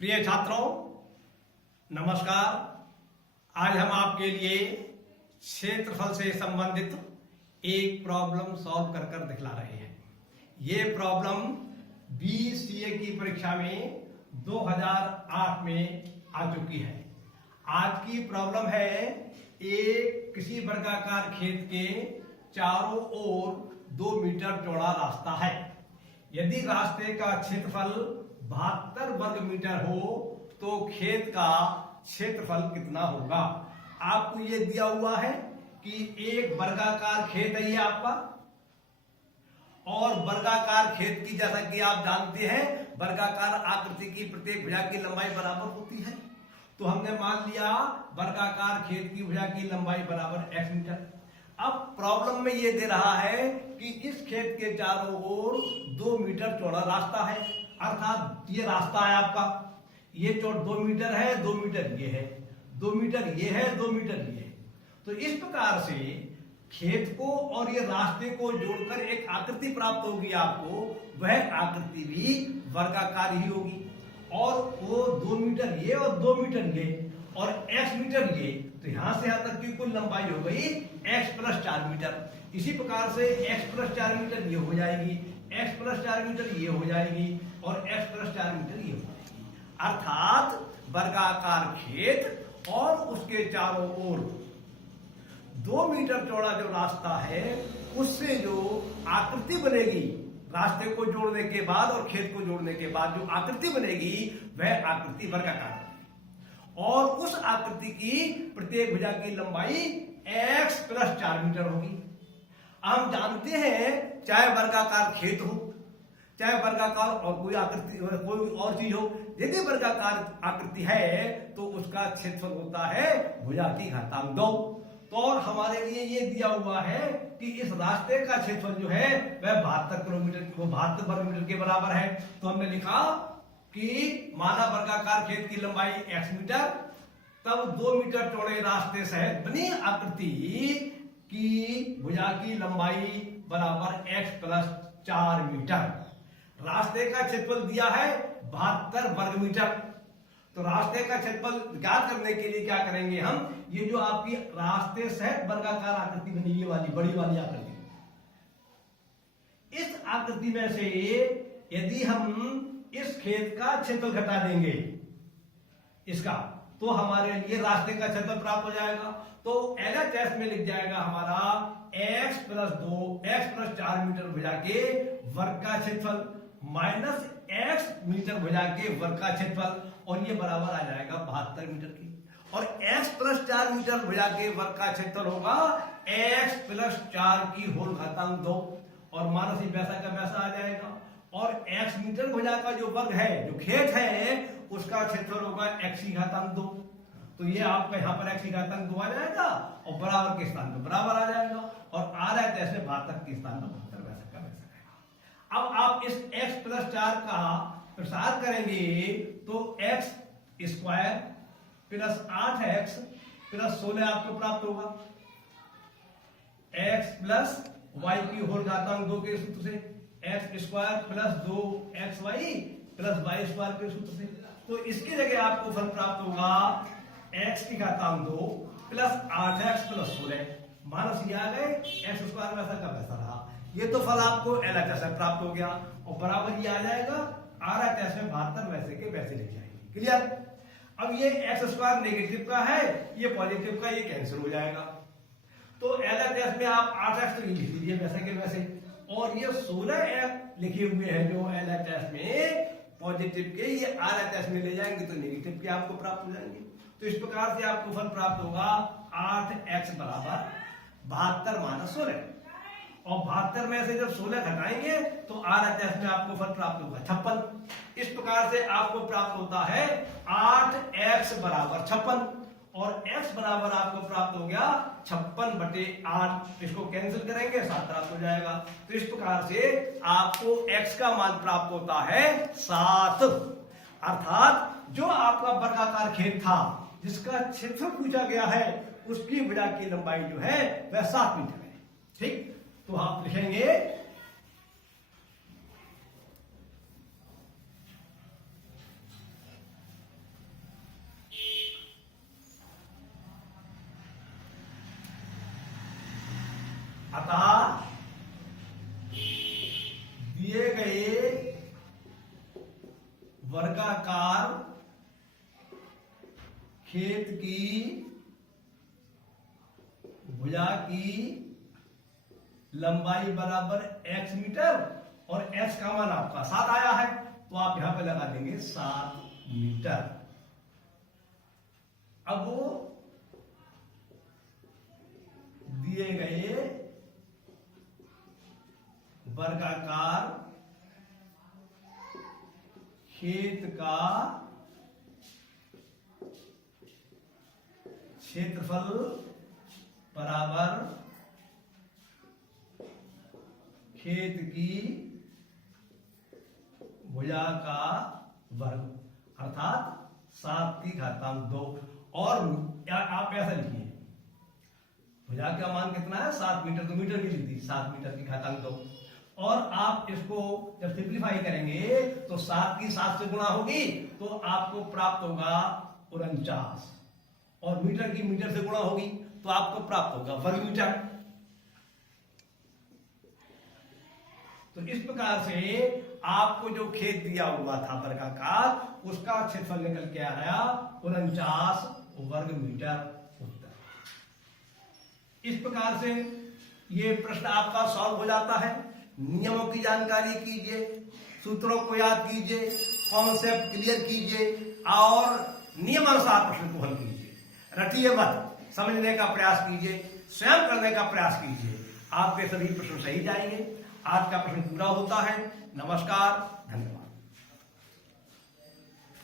प्रिय छात्रों, नमस्कार। आज हम आपके लिए क्षेत्रफल से संबंधित एक प्रॉब्लम सॉल्व कर कर दिखला रहे हैं। ये प्रॉब्लम BCA की परीक्षा में 2008 में आ चुकी है। आज की प्रॉब्लम है एक किसी वर्गाकार खेत के चारों ओर 2 मीटर चौड़ा रास्ता है। यदि रास्ते का क्षेत्रफल 72 वर्ग मीटर हो तो खेत का क्षेत्रफल कितना होगा। आपको ये दिया हुआ है कि एक वर्गाकार खेत है ये आपका, और वर्गाकार खेत की जैसा कि आप जानते हैं वर्गाकार आकृति की प्रत्येक भुजा की लंबाई बराबर होती है। तो हमने मान लिया वर्गाकार खेत की भुजा की लंबाई बराबर x मीटर। अब प्रॉब्लम में ये दे रहा है कि इस खेत के चारों ओर 2 मीटर चौड़ा रास्ता है, अर्थात ये रास्ता है आपका, ये चौड़ 2 मीटर है, 2 मीटर ये है, 2 मीटर ये है, 2 मीटर ये है। तो इस प्रकार से खेत को और ये रास्ते को जोड़कर एक आकृति प्राप्त होगी आपको। वह आकृति भी वर्गाकार ही होगी, और वो 2 मीटर ये और 2 मीटर ये और x मीटर ये, तो यहां से यहां तक की कुल लंबाई हो गई x + 4 मीटर। इसी प्रकार से x + 4 मीटर ये हो जाएगी, x + 4 मीटर ये हो जाएगी और x + 4 मीटर ये हो जाएगी। अर्थात वर्गाकार खेत और उसके चारों ओर 2 मीटर चौड़ा जो रास्ता है उससे जो आकृति बनेगी रास्ते को जोड़ने के बाद और खेत को जोड़ने के बाद जो आकृति बनेगी वह आकृति वर्गाकार होगी, और उस आकृति की प्रत्येक भुजा की लंबाई x + 4 मीटर होगी। हम जानते हैं चाहे वर्गाकार खेत हो चाहे वर्गाकार और कोई आकृति कोई और चीज हो, यदि वर्गाकार आकृति है तो उसका क्षेत्रफल होता है भुजा की घातांक 2। तो और हमारे लिए ये दिया हुआ है कि इस रास्ते का क्षेत्रफल जो है वह 72 वर्ग मीटर के बराबर है। तो हमने लिखा कि माना वर्गाकार खेत की लंबाई x मीटर, तब 2 मीटर चौड़े रास्ते सहित बनी आकृति की भुजा की लंबाई बराबर x + 4 मीटर। रास्ते का क्षेत्रफल दिया है 72 वर्ग मीटर। तो रास्ते का क्षेत्रफल ज्ञात करने के लिए क्या करेंगे हम, ये जो आपकी रास्ते सहित वर्गाकार आकृति बनी, ये वाली बड़ी वाली आकृति, इस आकृति में से यदि हम इस खेत का क्षेत्रफल घटा देंगे इसका, तो हमारे लिए रास्ते का क्षेत्रफल प्राप्त हो जाएगा। तो LHS में लिख जाएगा हमारा x + 2 x + 4 मीटर भुजा के वर्ग का क्षेत्रफल माइनस x मीटर भुजा के वर्ग का क्षेत्रफल, और ये बराबर आ जाएगा 72 मीटर की। और x + 4 मीटर भुजा के वर्ग का क्षेत्रफल होगा x + 4 की होल घातांक 2, और माइनस ही वैसा का वैसा आ जाएगा। और x मीटर भुजा का जो वर्ग है जो खेत है उसका क्षेत्रफल होगा x की घातांक 2। तो ये आपका यहाँ पर x की घातांक 2 आ जाएगा और बराबर के स्थान पर बराबर आ जाएगा, और आ रहा है ऐसे 72 के स्थान पर 72 वैसा का वैसा रहेगा। अब आप इस x + 4 का प्रसार करेंगे तो x² + 8x + 16 आपको प्राप्त होगा, x + y की होल घातांक 2 के सूत्र से, x² + 2xy + y² के सूत्र से। तो इसकी जगह आपको फल प्राप्त होगा x की घातांक 2 + 8x + 16 माइनस ये आ गए x² वैसा का वैसा रहा। ये तो फल आपको LHS से प्राप्त हो गया, और बराबर ये आ जाएगा RHS में 72 वैसे के वैसे लिख जाएंगे। क्लियर। अब ये x² नेगेटिव का है, ये पॉजिटिव का, ये कैंसिल हो जाएगा। तो LHS में आप 8x तो ये लिख लीजिए वैसे के वैसे, और ये 16 लिखे हुए हैं जो LHS में पॉजिटिव के, ये RHS में ले जाएंगे तो नेगेटिव के आपको प्राप्त हो जाएंगे। तो इस प्रकार से आपको फल प्राप्त होगा 8x बराबर 72 - 16, और 72 में से जब 16 घटाएंगे तो RHS में आपको फल प्राप्त होगा 56। इस प्रकार से आपको प्राप्त होता है 8x बराबर 56, और x बराबर आपको प्राप्त हो गया 56/8। इसको कैंसिल करेंगे 7 प्राप्त हो जाएगा। तो इस प्रकार से आपको x का मान प्राप्त होता है 7। अर्थात जो आपका वर्गाकार खेत था जिसका क्षेत्रफल पूछा गया है उसकी भुजा की लंबाई जो है वह 7 मीटर है। ठीक, तो आप लिखेंगे वर्गाकार खेत की भुजा की लंबाई बराबर x मीटर और x का मान आपका 7 आया है, तो आप यहां पे लगा देंगे 7 मीटर। अब वो दिए गए वर्गाकार खेत का क्षेत्रफल बराबर खेत की भुजा का वर्ग, अर्थात 7 की घातांक 2। और आप ऐसा लिखिए, भुजा का मान कितना है 7 मीटर, तो मीटर की लिख दी 7 मीटर की घातांक 2। और आप इसको जब सिंप्लीफाई करेंगे तो 7 की 7 से गुणा होगी तो आपको प्राप्त होगा 49, और मीटर की मीटर से गुणा होगी तो आपको प्राप्त होगा वर्ग मीटर। तो इस प्रकार से आपको जो खेत दिया हुआ था वर्गाकार, उसका क्षेत्रफल निकल के आया 49 वर्ग मीटर उत्तर। इस प्रकार से ये प्रश्न आपका सॉल्व हो जाता है। नियमों की जानकारी कीजिए, सूत्रों को याद कीजिए, कॉन्सेप्ट क्लियर कीजिए और नियमानुसार प्रश्न को हल कीजिए। रटिए मत, समझने का प्रयास कीजिए, स्वयं करने का प्रयास कीजिए, आपके सभी प्रश्न सही जाएंगे। आज का प्रश्न पूरा होता है। नमस्कार, धन्यवाद।